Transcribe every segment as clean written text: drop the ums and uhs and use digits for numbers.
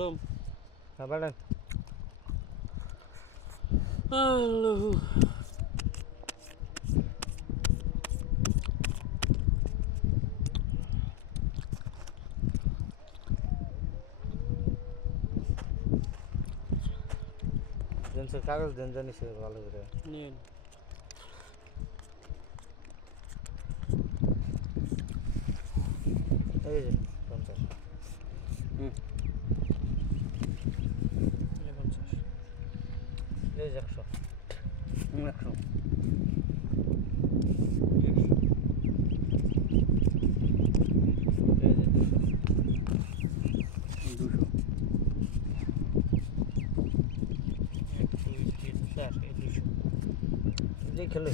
গরম বাড়ান আল্লাহু জিনিসের কাগজ দেন জানিস ভালো করে নিন এই যে 50 এই যে 100 100 এই যে 200 200 1 2 3 4 এই 200 যে খেলে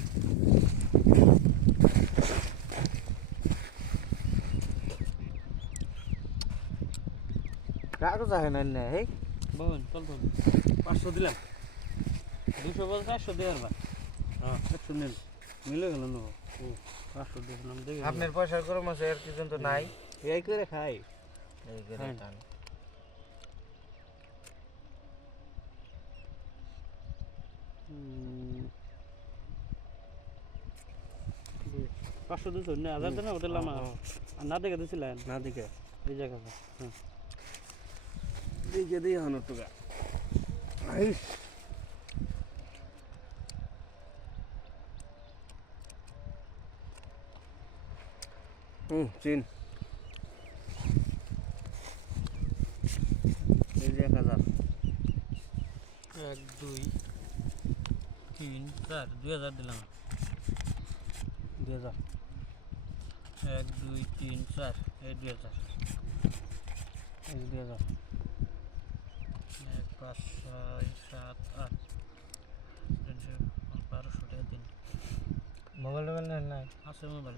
কাগজ আছে না হে বলুন চল তো 500 দিলাম 200 বল 400 দেওয়ার বা হ্যাঁ 100 নিন মিলে গেল না 500 দিলাম দেখে আপনার পয়সার গরম আছে আর কিছু তো নাই এই করে খাই এই করে টান পাঁচশো 200 না 1000 দেন হোটেল আমার আর না দেখে দিছিলেন না দিকে এই জায়গা হ্যাঁ দিকে দিয়ে হনো টাকা আইস চিন এই যে 1000 1 2 3 4 2000 দিলাম 2000 1 2 3 4 এই 2000 এই 2000 1 5 6 7 8 1200 টাকা দিন মোবাইল নাই আছে মোবাইল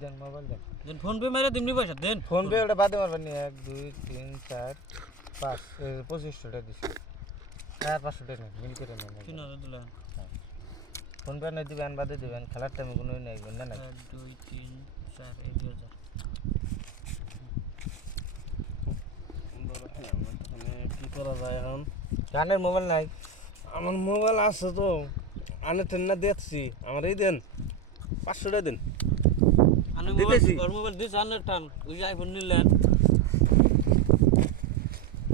দেন মোবাইল দেন দেন ফোন পে মেরে দিমনি পয়সা দেন ফোন পে ওটা বাদে মারবেন 1 2 3 4 5 2500 টাকা দিছি আর 500 টাকা মিল করে নেন 3000 দিলাম ফোন পে নাই দিবেন বাদে দিবেন খেলার টাইমে কোনো নাই না না 1 2 3 4 এই 2000 কি করা যায় এখন কানের মোবাইল নাই আমার মোবাইল আছে তো আনে টেন্না দেখছি আমার এই দেন 500 টাকা দেন আনে দিতেছি। মোবাইল দিছ আনে টান ওই আইফোন নিলেন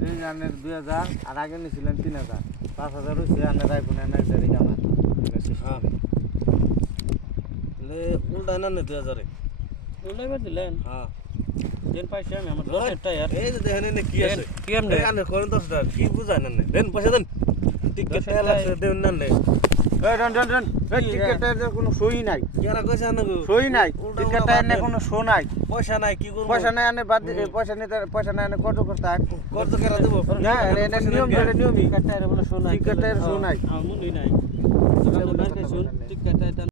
এই আনের 2000 আর আগে নিছিলেন 3000 5000 হইছে আনের আইফোন আনের দেরি আমার লে উল্টা না 2000 ওলাই বাদ দিলেন হ্যাঁ দেন পয়সা আমি আমার 10 টাকা এই যে দেখেন এনে কি আছে কি আমনে এই আনের করেন 10 টাকা কি বুঝায় না দেন পয়সা দেন টিকেট টাকা আছে দেন না নে এই রন এই টিকেটের কোনো সই নাই কেরা কইছে না গো সই নাই উল্টা টিকেটের এনে কোনো শো নাই পয়সা নাই কি করব পয়সা নাই এনে বাদ পয়সা নিতে পয়সা নাই এনে কত করতে হয় কত কেরা দেব না এনে নিয়ম ধরে নিয়মই টিকেটের বলে শোনা টিকেটের শো নাই আমুনি নাই টিকেটের